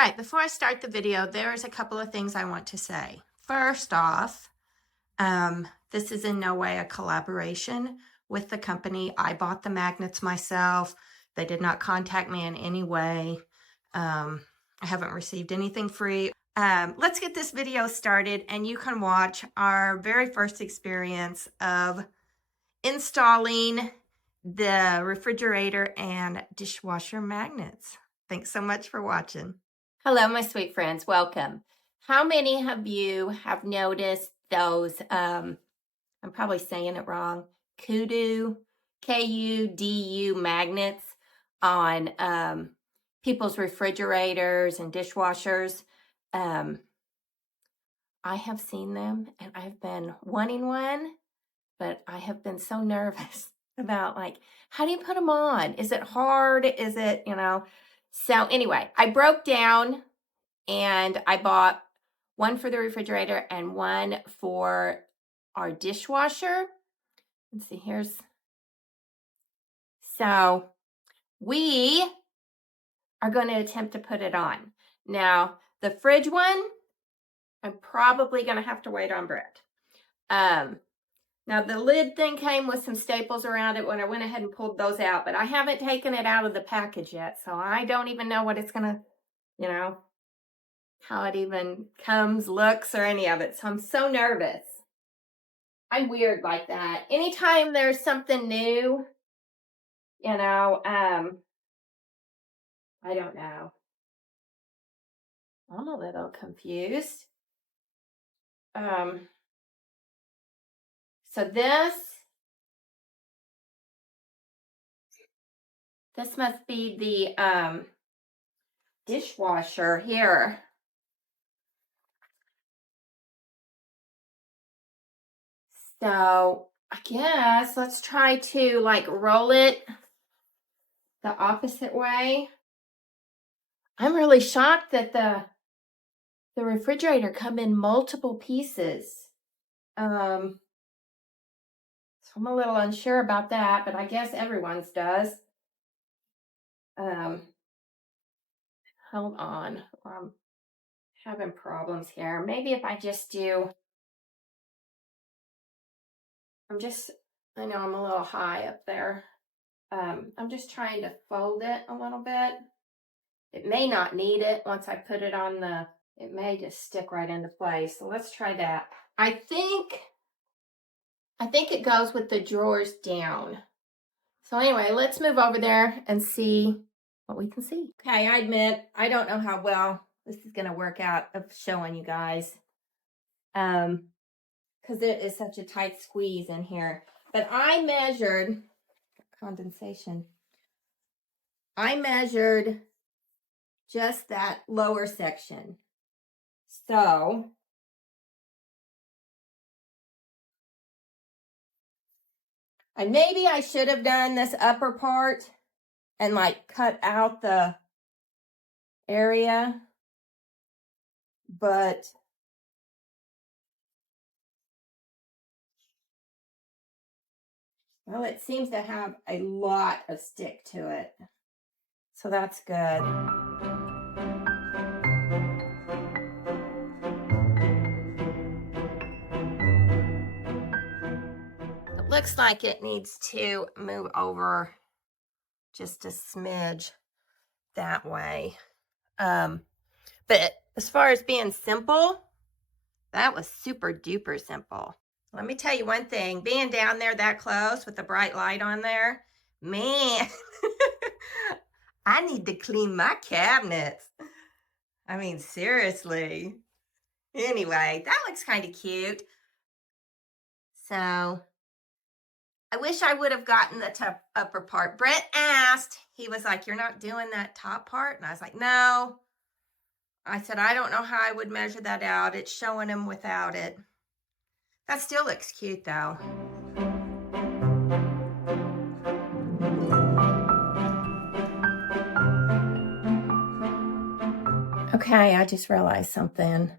right, before I start the video, there's a couple of things I want to say. First off, this is in no way a collaboration with the company. I bought the magnets myself. They did not contact me in any way. I haven't received anything free. Let's get this video started and you can watch our very first experience of installing the refrigerator and dishwasher magnets. Thanks so much for watching. Hello, my sweet friends. Welcome. How many of you have noticed those, I'm probably saying it wrong, KUDU, K-U-D-U magnets on people's refrigerators and dishwashers? I have seen them and I've been wanting one, but I have been so nervous about, like, how do you put them on? Is it hard? Is it, So anyway, I broke down and I bought one for the refrigerator and one for our dishwasher. Let's see, so we are going to attempt to put it on. Now, the fridge one, I'm probably going to have to wait on Brett. Now, the lid thing came with some staples around it when I went ahead and pulled those out, but I haven't taken it out of the package yet, so I don't even know what it's going to, how it even comes, looks, or any of it. So I'm so nervous. I'm weird like that. Anytime there's something new, I don't know. I'm a little confused. So this must be the dishwasher here. So I guess let's try to roll it the opposite way. I'm really shocked that the refrigerator come in multiple pieces. So I'm a little unsure about that, but I guess everyone's does. Hold on. I'm having problems here. Maybe if I just do, I know I'm a little high up there. I'm just trying to fold it a little bit. It may not need it once I put it on it may just stick right into place. So let's try that. I think it goes with the drawers down. So anyway, let's move over there and see what we can see. Okay, I admit, I don't know how well this is going to work out of showing you guys. Because it is such a tight squeeze in here. But I measured condensation. I measured just that lower section. So and maybe I should have done this upper part and cut out the area, but well, it seems to have a lot of stick to it. So that's good. It looks like it needs to move over just a smidge that way. But as far as being simple, that was super duper simple. Let me tell you one thing, being down there that close with the bright light on there, man, I need to clean my cabinets. I mean, seriously. Anyway, that looks kind of cute. So I wish I would have gotten the upper part. Brett asked, he was like, you're not doing that top part? And I was like, no. I said, I don't know how I would measure that out. It's showing him without it. That still looks cute though. Okay, I just realized something.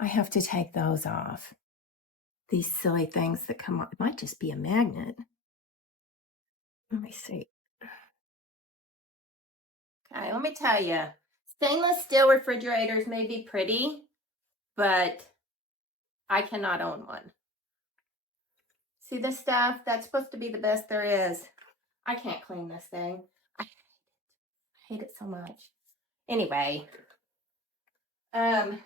I have to take those off. These silly things that come on. It might just be a magnet. Let me see. Okay, let me tell you. Stainless steel refrigerators may be pretty, but I cannot own one. See this stuff? That's supposed to be the best there is. I can't clean this thing. I hate it so much. Anyway, that's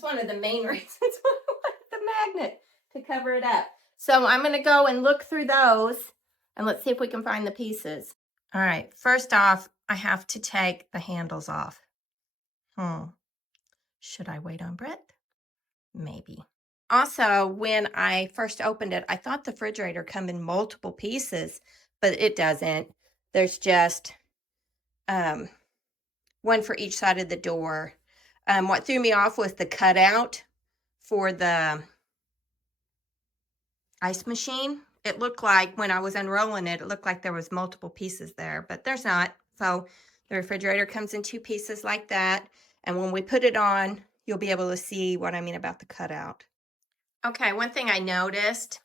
one of the main reasons why I want the magnet, to cover it up. So I'm going to go and look through those, and let's see if we can find the pieces. All right, first off, I have to take the handles off. Should I wait on Brett? Maybe. Also, when I first opened it, I thought the refrigerator come in multiple pieces, but it doesn't. There's just one for each side of the door. What threw me off was the cutout for the ice machine. It looked like, when I was unrolling it, it looked like there was multiple pieces there, but there's not. So the refrigerator comes in two pieces like that. And when we put it on, you'll be able to see what I mean about the cutout. Okay, one thing I noticed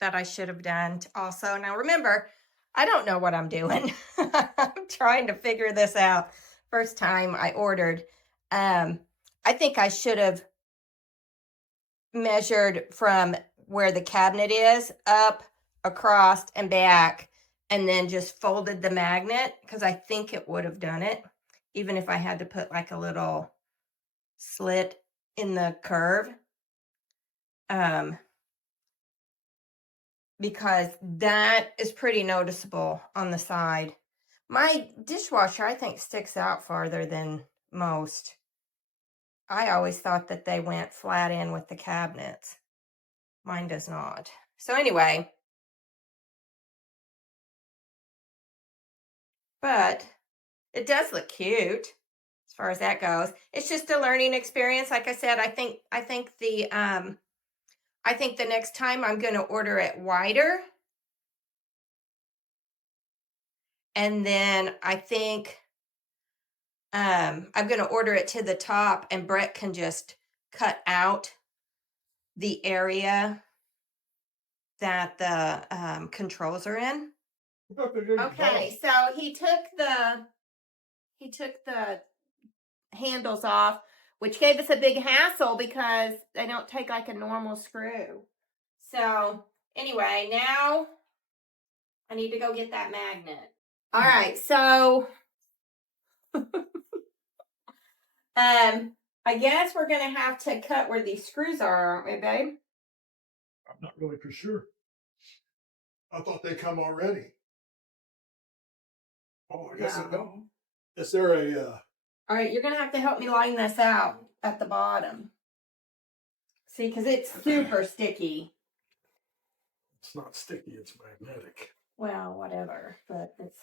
that I should have done also, now remember, I don't know what I'm doing. I'm trying to figure this out. First time I ordered. I think I should have measured from where the cabinet is up, across, and back, and then just folded the magnet, because I think it would have done it, even if I had to put like a little slit in the curve. Because that is pretty noticeable on the side. My dishwasher, I think, sticks out farther than most. I always thought that they went flat in with the cabinets. Mine does not. So anyway, but it does look cute as far as that goes. It's just a learning experience. Like I said, I think the next time I'm going to order it wider. And then I think I'm going to order it to the top, and Brett can just cut out the area that the controls are in. Okay, so he took the handles off, which gave us a big hassle because they don't take like a normal screw. So anyway, now I need to go get that magnet. All right, so I guess we're gonna have to cut where these screws are, aren't we, babe? I'm not really for sure. I thought they come already. Oh, I guess they don't. Is there a All right, you're gonna have to help me line this out at the bottom. See, because it's super sticky. It's not sticky, it's magnetic. Well, whatever, but it's...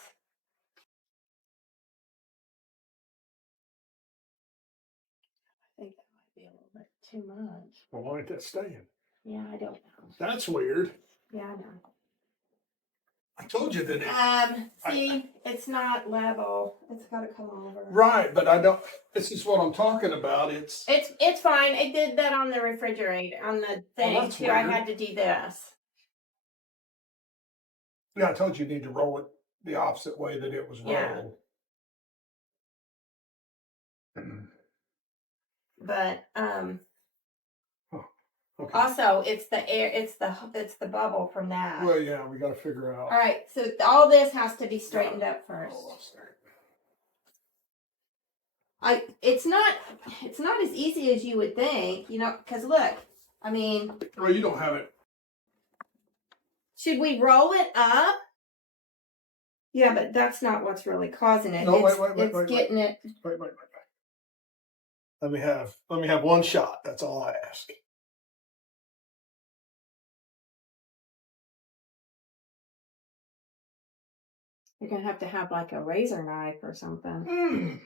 I think that might be a little bit too much. Well, why ain't that staying? Yeah, I don't know. That's weird. Yeah, I know. I told you that it's not level. It's got to come over. Right, but I don't. This is what I'm talking about. It's fine. It did that on the refrigerator, on the thing too. Weird. I had to do this. Yeah, I told you need to roll it the opposite way that it was rolled. But okay. Also, it's the air. It's the bubble from that. Well, yeah, we got to figure out. All right, so all this has to be straightened up first. It's not as easy as you would think, you know, because look, I mean. Well, you don't have it. Should we roll it up? Yeah, but that's not what's really causing it. No, wait, wait, getting it. Wait. Let me have one shot. That's all I ask. You're gonna have to have like a razor knife or something.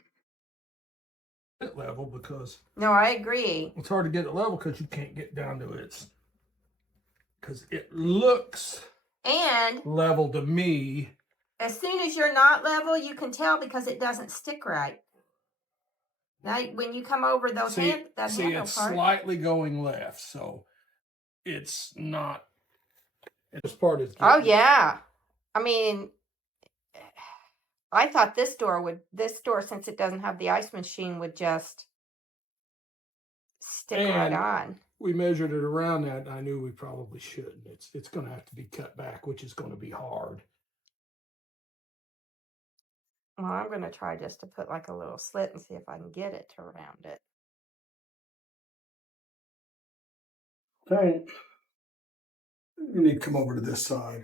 At level because. No, I agree. It's hard to get it level because you can't get down to its. Because it looks. And level to me. As soon as you're not level, you can tell because it doesn't stick right. Now, when you come over those handle it's part, slightly going left, so it's not. This part is. Oh yeah, I mean, I thought this door, since it doesn't have the ice machine, would just stick right And on. we measured it around that, and I knew we probably shouldn't. It's going to have to be cut back, which is going to be hard. Well, I'm going to try just to put like a little slit and see if I can get it to round it. Okay. You need to come over to this side.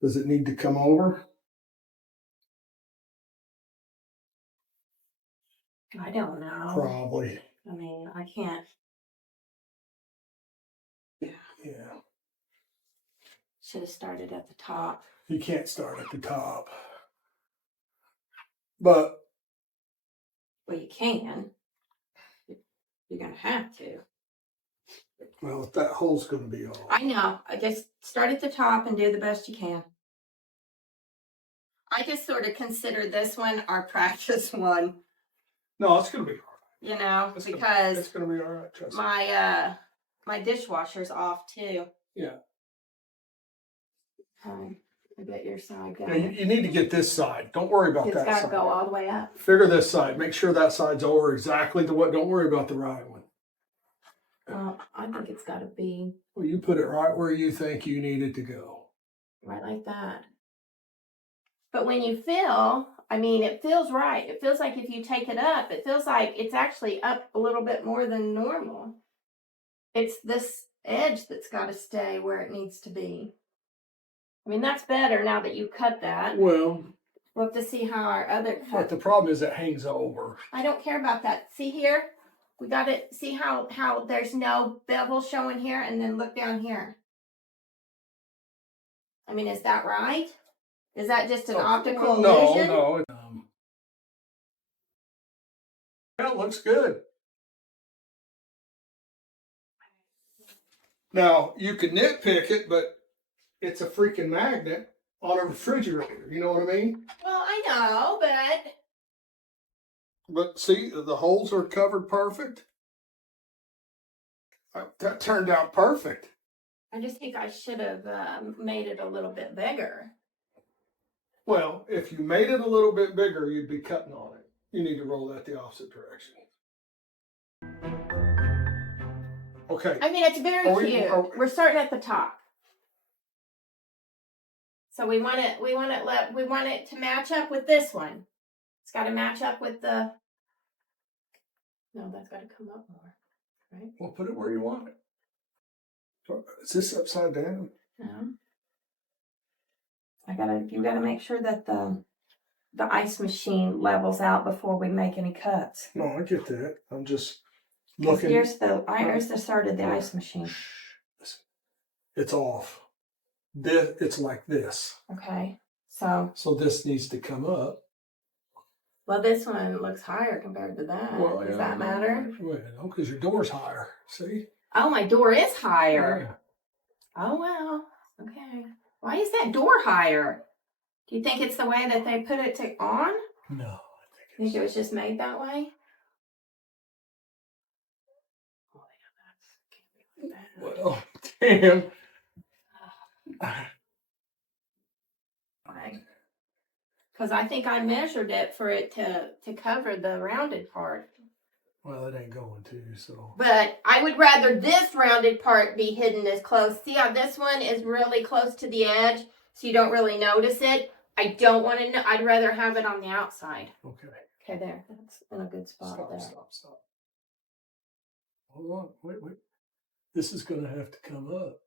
Does it need to come over? I don't know. Probably. I mean, I can't. Yeah. Should have started at the top. You can't start at the top. But. Well, you can. You're going to have to. Well, that hole's going to be off. I know. I just start at the top and do the best you can. I just sort of consider this one our practice one. No, it's going to be all right. You know, it's because going to be all right. Trust me. My dishwasher's off too. Yeah. I bet your side goes. Yeah, you need to get this side. Don't worry about that side. It's got to go all the way up. Figure this side. Make sure that side's over exactly to what. Don't worry about the right one. I think it's got to be. Well, you put it right where you think you need it to go. Right like that. But when you fill, I mean, it feels right. It feels like if you take it up, it feels like it's actually up a little bit more than normal. It's this edge that's got to stay where it needs to be. I mean, that's better now that you cut that. Well, we'll have to see how our other cut. But the problem is it hangs over. I don't care about that. See here? We got to see how there's no bevel showing here, and then look down here. I mean, is that right? Is that just an optical illusion? No. Yeah, it looks good. Now, you could nitpick it, but it's a freaking magnet on a refrigerator. You know what I mean? Well, I know, but... But see, the holes are covered perfect. That turned out perfect. I just think I should have made it a little bit bigger. Well, if you made it a little bit bigger, you'd be cutting on it. You need to roll that the opposite direction. Okay. I mean, it's very cute. We're starting at the top. So we want it to match up with this one. It's got to match up with the... No, that's got to come up more, right? Well, put it where you want it. Is this upside down? No. You gotta make sure that the ice machine levels out before we make any cuts. No, I get that. I'm just looking. Here's the start of the ice machine. It's off. It's like this. Okay. So this needs to come up. Well, this one looks higher compared to that. Well, Does that matter? Well, no, because your door's higher. See? Oh, my door is higher. Yeah. Oh, well. Okay. Why is that door higher? Do you think it's the way that they put it on? No, I think it was just made that way? Oh, yeah, can't be like that. Well, damn. Because I think I measured it for it to cover the rounded part. Well, it ain't going to, so. But I would rather this rounded part be hidden as close. See how this one is really close to the edge, so you don't really notice it? I don't want to know. I'd rather have it on the outside. Okay. Okay, there. That's in a good spot there. Stop. Hold on. Wait. This is going to have to come up.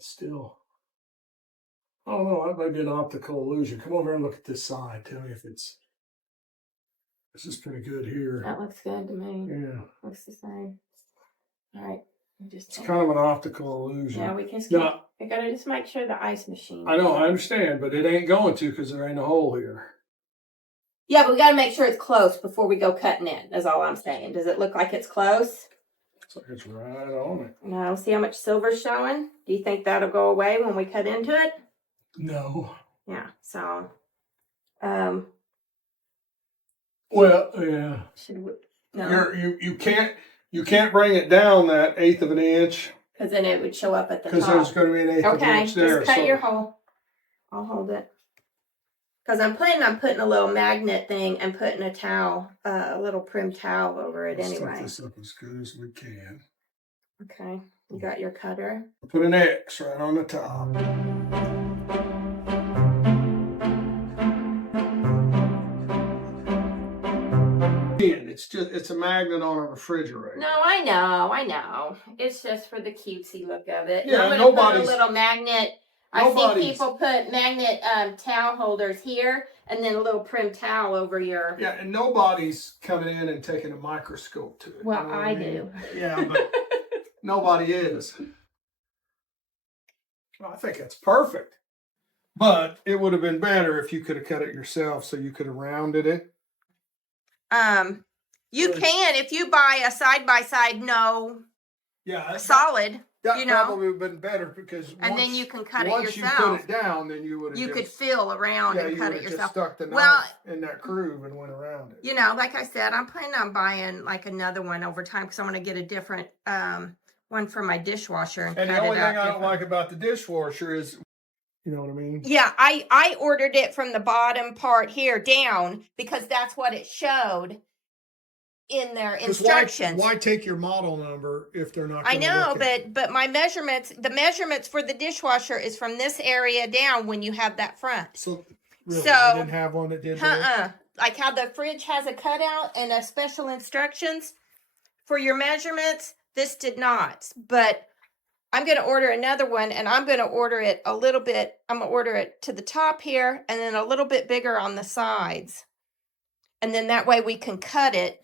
Still. I don't know. That might be an optical illusion. Come over and look at this side. Tell me if it's... This is pretty good here. That looks good to me. Yeah. Looks the same. All right. It's kind of an optical illusion. Yeah, we can we gotta just make sure the ice machine. I know, I understand, but it ain't going to because there ain't a hole here. Yeah, but we gotta make sure it's close before we go cutting in. That's all I'm saying. Does it look like it's close? Looks like it's right on it. No, see how much silver's showing? Do you think that'll go away when we cut into it? No. Yeah, so well, yeah. Should we? No. You can't bring it down that 1/8 of an inch Because then it would show up at the top. Because there's going to be an eighth of Okay, inch there. just cut so your hole. I'll hold it. Because I'm planning on putting a little magnet thing and putting a towel, a little prim towel over it let's anyway. set this up as good as we can. Okay, you got your cutter? Put an X right on the top. It's a magnet on a refrigerator. No, I know. It's just for the cutesy look of it. Yeah, I'm gonna put a little magnet. I see people put magnet towel holders here, and then a little prim towel over your. Yeah, and nobody's coming in and taking a microscope to it. Well, you know I do. Yeah, but nobody is. Well, I think that's perfect. But it would have been better if you could have cut it yourself, so you could have rounded it. You can if you buy a side-by-side solid. That you know, probably would have been better because and then you can cut it once yourself. you put it down, then you would have. You could feel around and cut it just yourself. Stuck the knife in that groove and went around it. You know, like I said, I'm planning on buying like another one over time because I'm going to get a different one for my dishwasher and cut it out. And the only thing I don't like about the dishwasher is, you know what I mean? Yeah, I ordered it from the bottom part here down because that's what it showed in their instructions. Why take your model number if they're not? I know, but my measurements, the measurements for the dishwasher is from this area down when you have that front. So, really, so I didn't have one that did that? Like how the fridge has a cutout and a special instructions for your measurements, this did not. But I'm going to order another one, and I'm going to order it a little bit. I'm going to order it to the top here and then a little bit bigger on the sides. And then that way we can cut it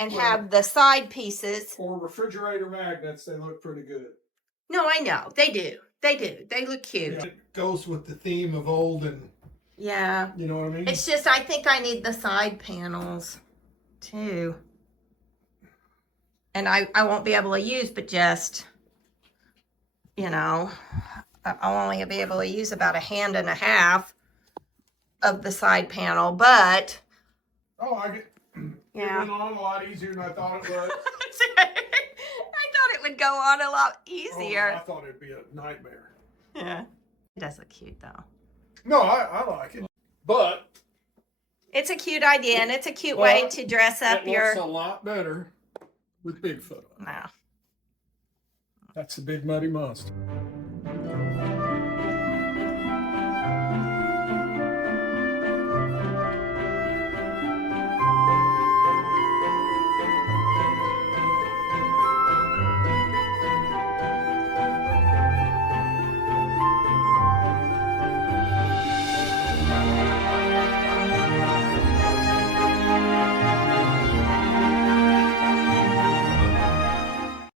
and have the side pieces. For refrigerator magnets, they look pretty good. No, I know. They do. They do. They look cute. Yeah, it goes with the theme of old and... Yeah. You know what I mean? It's just, I think I need the side panels, too. And I won't be able to use, but just, you know, I'll only be able to use about a hand and a half of the side panel, but... Oh, I get... Yeah. It went on a lot easier than I thought it would. I thought it would go on a lot easier. Oh, I thought it'd be a nightmare. Yeah. It does look cute, though. No, I like it. But... It's a cute idea, and it's a cute way to dress up your... It looks a lot better with Bigfoot. No. That's the big muddy monster.